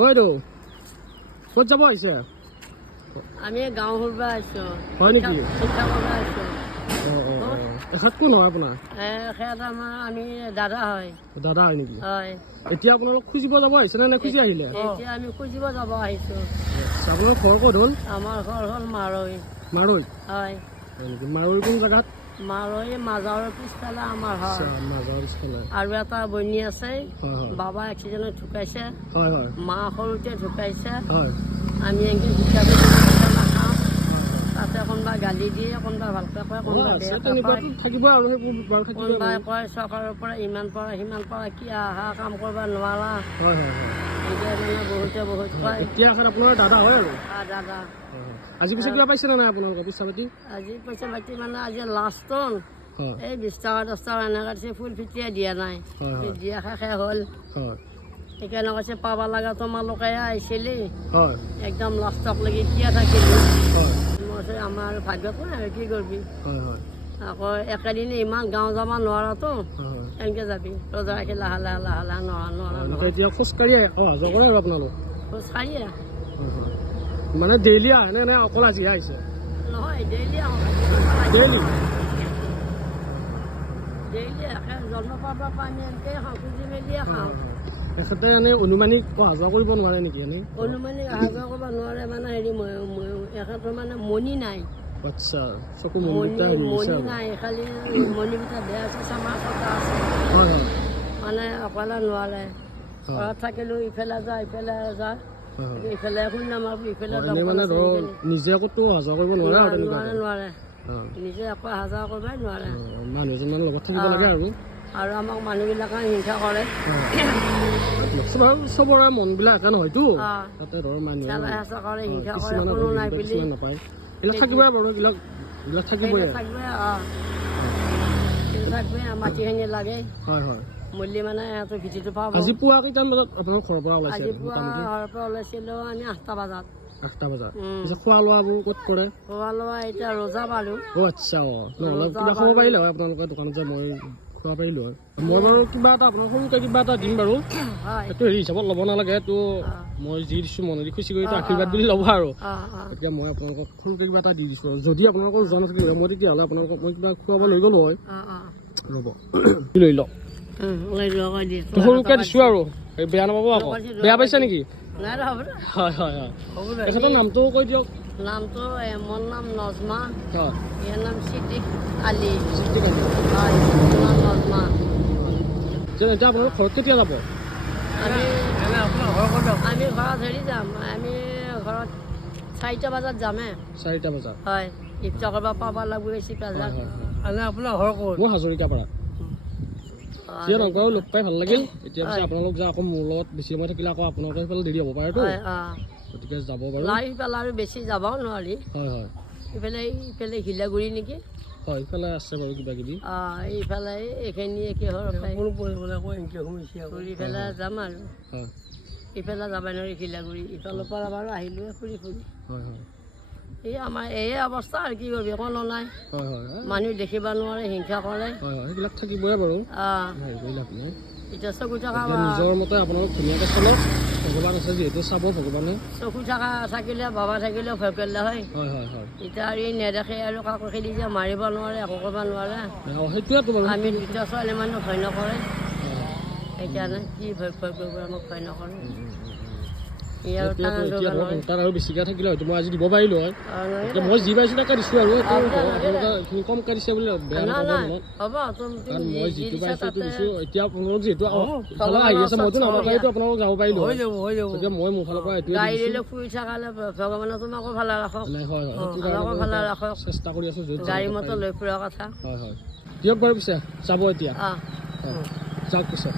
ওইটো ক'ত যাব আহিছে? আমি গাঁৱৰ পৰা আহিছোঁ। হয় নেকি? শিক্ষা কৰিব আহিছোঁ। এখেত কোন হয় আপোনাৰ? এখেত আমাৰ আমি দাদা হয়। দাদা হয় নেকি? হয়। এতিয়া আপোনালোক খুজিব যাব আহিছে নে খুজি আহিলে? এতিয়া আমি খুজিব যাব আহিছোঁ। আপোনাৰ ঘৰ ক'ত হ'ল? আমাৰ ঘৰ হ'ল মাৰৈ। মাৰৈ? হয়। নেকি? মাৰৈ কোন জেগাত? মাৰৈ মাজাৰৰ পিছফালে আমাৰ ঘৰ। মাজাৰৰ পিছফালে। আৰু এটা বনি আছে। হয় হয়। বাবা এক্সিডেণ্টত ঢুকাইছে। হয় হয়। মা সৰুতে ঢুকাইছে। হয়। আমি এনেকৈ হিচাপে নাখাওঁ। তাতে কোনোবা গালি দিয়ে, কোনোবা ভালকৈ কয়, কোনোবা বেয়াকৈ কয়। থাকিব আৰু সেইবোৰ বাৰু থাকিব। কোনোবাই কয় চৰকাৰৰ পৰা ইমান পৰা সিমান পৰা কি আহা কাম কৰিব নোৱাৰা। হয় হয় হয়। এতিয়া মানে বহুতে বহুত কয়। এতিয়া আপোনাৰ দাদা হয় আৰু? দাদা। আজি পিছে কিবা পাইছে নে নাই আপোনালোকে পইচা পাতি? আজি পইচা পাতি মানে আজি লাষ্ট এই 20 টকা 10 টকা এনেকৈ দিছে, ফুল ফিটিয়াই দিয়া নাই। দিয়া শেষে হ'ল। সেইকাৰণে কৈছে পাব লগা তোমালোকে আহিছিলি, একদম লাষ্টক লাগি কিয় থাকিলি। মই আমাৰ ভাগ্যত নাই আৰু কি কৰিবি। আকৌ একেদিনে ইমান গাঁও যাব নোৱাৰাতো, এনেকৈ যাবি ৰজা ৰাখি লাহে লাহে লাহে লাহে নোৱাৰা। এতিয়া খোজকাঢ়ি অহা যোৱা কৰে আৰু আপোনালোক? খোজকাঢ়িয়ে। মানে ডেইলি আহে নে অকল আজি আহিছে? নহয়, ডেইলি আহোঁ। ডেইলি? ডেইলি আহে। জন্ম পাবৰ পৰা আমি এনেকৈ খাওঁ, খুজি মেলিয়ে খাওঁ। এখেতে এনেই অনুমানিক অহা যোৱা কৰিব নোৱাৰে নেকি? এনেই অনুমানিক অহা যোৱা কৰিব নোৱাৰে মানে এখেতৰ মানে মণি নাই। আচ্ছা, চকু মণি নাই, খালি মণিকেইটা বেয়া আছে, চামাৰ চকা আছে। মানে অকলে নোৱাৰে। ঘৰত থাকিলেও ইফালে যায় ইফালে যায়, ইফালে শূন্য মাৰিব, ইফালে নিজে ক'তো অহা যোৱা কৰিব নোৱাৰে? নোৱাৰে। নিজে একো অহা যোৱা কৰিবই নোৱাৰে। মানুহ এজনৰ লগত থাকিব লাগে আৰু। আৰু আমাক মানুহবিলাকে হিংসা কৰে। চবৰে মনবিলাক একে নহয়তো, তাতে ধৰ মানুহে হিংসা কৰে, কোনো নাই বুলি নাপায়। এইবিলাক থাকিবই বাৰু, এইবিলাক থাকিবই। মাটিখিনি লাগে। হয় হয়। মূল্য মানে সিহঁতৰ ভিটিটো পাব। আজি পুৱা কেইটামান বজাত আপোনাৰ ঘৰৰ পৰা ওলাইছে? আজি পুৱা ঘৰৰ পৰা ওলাইছিলোঁ আমি 8টা বজাত। 8টা বজাত। খোৱা লোৱাবোৰ ক'ত কৰে? খোৱা লোৱা এতিয়া ৰজা পালোঁ। আচ্ছা, নহ'লে কিবা খাব পাৰিলে হয় আপোনালোকৰ দোকানত যে মই খোৱা পাৰিলোঁ হয়। মই বাৰু কিবা এটা আপোনাক সৰুকৈ কিবা এটা দিম বাৰু। সেইটো হেৰি হিচাপত ল'ব নালাগে, এইটো মই যি দিছোঁ মনেদি খুচি কৰি আশীৰ্বাদ বুলি ল'ব আৰু। এতিয়া মই আপোনালোকক সৰুকৈ কিবা এটা দি দিছোঁ আৰু যদি আপোনালোকৰ ওজন থাকিলে মই তেতিয়াহ'লে আপোনালোকক মই কিবা খুৱাব লৈ গ'লোঁ হয়। ৰ'ব লৈ লওক। সৰুকৈ দিছোঁ আৰু বেয়া নাপাব আকৌ। বেয়া পাইছে নেকি? হয় হয় হয়। তেখেতৰ নামটো কৈ দিয়ক। নামটো মোৰ নাম নজমা, ইয়াৰ নাম ছিদ্দিক আলী। নজমা। এতিয়া আপোনালোক ঘৰত কেতিয়া যাব? আমি ঘৰত হেৰি যাম, আমি ঘৰত 4টা বজাত যামে। 4টা বজাত? হয়। ইফতাৰ কৰিব পাব লাগিব বেছি পেজা। আপোনাৰ ঘৰ ক'ত? মোৰ হাজৰিকাপাৰা। যিয়ে নকওঁ লগ পাই ভাল লাগিল। এতিয়া পিছে আপোনালোক যে আকৌ মোৰ লগত বেছি সময় থাকিলে আকৌ আপোনালোকে সেইফালে দেৰি হ'ব পাৰেতো, গতিকে যাব বাৰু। ইফালে আৰু বেছি যাবও নোৱাৰি। হয় হয়। ইফালে শিলাগুৰি নেকি? হয়, ইফালে আছে বাৰু কিবা কিবি। ইফালে এইখিনি কিহৰ ইফালে যাম আৰু। ইফালে যাব নোৱাৰি শিলাগুৰি, ইফালৰ পৰা বাৰু আহিলোঁ ফুৰি ফুৰি। হয় হয়। এই আমাৰ এই অৱস্থা আৰু কি কৰিবি, কোনো নাই। মানুহ দেখিব নোৱাৰে, হিংসা কৰে। সেইবিলাক থাকিবই বাৰু। এতিয়া চকু থকা নিজৰ মতে আপোনালোক ধুনীয়াকৈ চলক, ভগৱান আছে যিহেতু চাব ভগৱানে। চকু থকা থাকিলে বাবা থাকিলেও ভয় কৰিলে হয়। এতিয়া আৰু এই নেদেখে আৰু কাকো খেলি যে মাৰিব নোৱাৰে, একো কৰিব নোৱাৰে। আমি দুটা ছোৱালী মানুহ ভয় নকৰে, সেইকাৰণে কি ভয় কৰিব আমাক ভয় নকৰে। আৰু বেছিকৈ থাকিলে হয়তো মই আজি দিব পাৰিলোঁ হয়। মই যি পাইছোঁ তাকে দিছোঁ আৰু এইখিনি কমকৈ দিছে বুলি বেয়া নাপাব। মই যিটো পাইছোঁ সেইটো দিছোঁ। এতিয়া আপোনালোক যিহেতু আহি আছে মইতো নাপায়তো আপোনালোক যাব পাৰিলোঁ হয়। গতিকে মই মোৰ ফালৰ পৰা এইটোৱে ফুৰি থাকালে ভগৱানে তোমাকো ভালে ৰাখক, ভালে ৰাখক। চেষ্টা কৰি আছোঁ গাড়ী মটৰ লৈ ফুৰা কথা। হয় হয়। দিয়ক বাৰু পিছে যাব এতিয়া। যাওক পিছে।